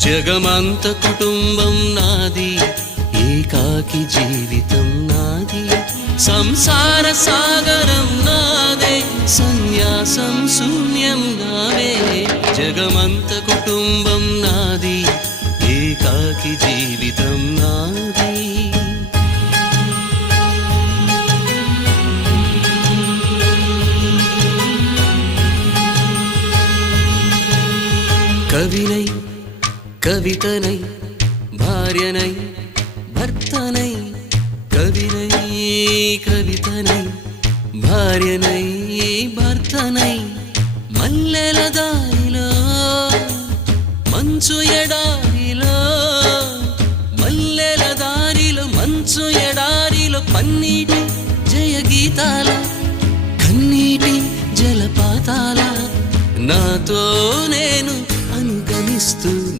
జగమంత కుటుంబం నాది, ఏకాకి జీవితం నాది, సంసార సాగరం నాదే, సన్యాసం శూన్యం నావే. జగమంత కుటుంబం నాది, ఏకాకి జీవితం నాది. కవినై కవితనై భార్యనై భర్తనై, కవినై కవితనై భార్యనై భర్తనై, మల్లెల దారిలో మంచు ఎడారిలో, మల్లెల దారిలో మంచు ఎడారిలో, పన్నీటి జయ గీతాల కన్నీటి జలపాతాల, నాతో నేను అనుగమిస్తూ